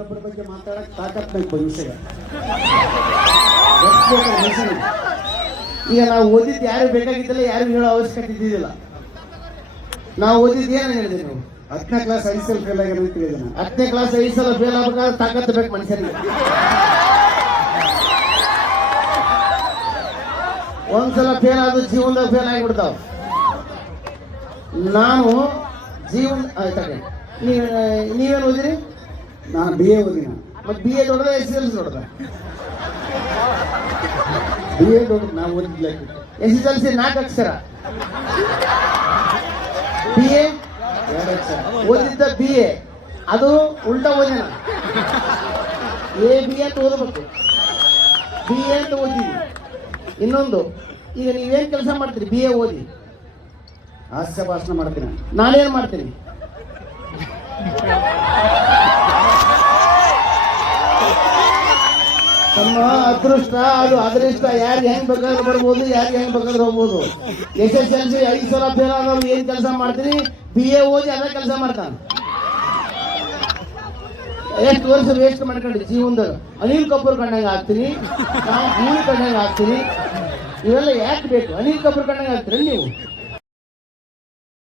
ಇನ್ನೊಬ್ಬರ ಬಗ್ಗೆ ಮಾತಾಡಕ್ಕೆ ತಾಕತ್ ಬೇಕು ಮನುಷ್ಯಗೆ. ಈಗ ನಾವು ಓದಿದ್ದು ಯಾರು ಬೇಕಾಗಿದ್ದಿಲ್ಲ, ಯಾರು ಹೇಳೋ ಅವಶ್ಯಕತೆ ಇದ್ದಿದ್ದಿಲ್ಲ. ನಾವು ಓದಿದ್ದು ಏನು ಹೇಳಿದೆ ನೀವು? 10ನೇ ಕ್ಲಾಸ್ 5 ಸಲ ಫೇಲ್ ಆಗಿರೋ ಅಂತ ಹೇಳಿದೆ ನಾನು. 10ನೇ ಕ್ಲಾಸ್ 5 ಸಲ ಫೇಲ್ ಆಗ್ಬೇಕಾದ್ರೆ ತಾಕತ್ತು ಬೇಕು ಮನುಷ್ಯನಿಗೆ. ಒಂದ್ಸಲ ಫೇಲ್ ಆದ್ರೂ ಜೀವನದಾಗ ಫೇಲ್ ಆಗಿಬಿಡ್ತಾವ. ನಾನು ಜೀವನ ಆಯ್ತಾಗೆ ನೀವೇನು ಓದಿರಿ? ನಾನು BA ಓದಿನ. ಮತ್ತೆ BA ದೊಡ್ಡದ SSLC ದೊಡ್ಡದ? BA ದೊಡ್ಡದು, ನಾವು ಓದಿದ್ಲ. SSLC 4 ಅಕ್ಷರ, BA 2 ಅಕ್ಷರ. ಓದಿದ್ದ BA ಅದು ಉಲ್ಟಾ ಓದಿನ. AB ಅಂತ ಓದಬೇಕು, BA ಅಂತ ಓದಿದ್ವಿ. ಇನ್ನೊಂದು, ಈಗ ನೀವೇನು ಕೆಲಸ ಮಾಡ್ತೀರಿ? BA ಓದಿ ಹಾಸ್ಯ ಭಾಷಣ ಮಾಡ್ತೀನಿ. ನಾನೇನು ಮಾಡ್ತೀನಿ? ನಮ್ಮ ಅದೃಷ್ಟ ಅದು ಅದೃಷ್ಟ. ಯಾರಿಗೆ ಹೆಂಗ್ ಬೇಕಾದ್ರೆ ಬರ್ಬೋದು, ಯಾರಿಗೆ ಹೆಂಗ್ ಬೇಕಾದ್ರೆ ಹೋಗ್ಬೋದು. SSLC 5 ಸಲ ಫೇಲ್ ಆದವ್ರು ಏನ್ ಕೆಲಸ ಮಾಡ್ತೀನಿ? BA ಓದಿ ಅದೇ ಕೆಲಸ ಮಾಡ್ತಾನೆ. ಎಷ್ಟು ವರ್ಷ ವೇಸ್ಟ್ ಮಾಡ್ಕೊಂಡು ಜೀವನದಾಗ ಅನಿಲ್ ಕಪೂರ್ ಕಂಡಂಗೆ ಆಗ್ತೀನಿ, ನಾವು ಭೂಮಿ ಕಂಡಂಗೆ ಆಗ್ತೀನಿ. ಇವೆಲ್ಲ ಯಾಕೆ ಬೇಕು? ಅನಿಲ್ ಕಪೂರ್ ಕಂಡಂಗೆ ಆಗ್ತೀರಿ ನೀವು?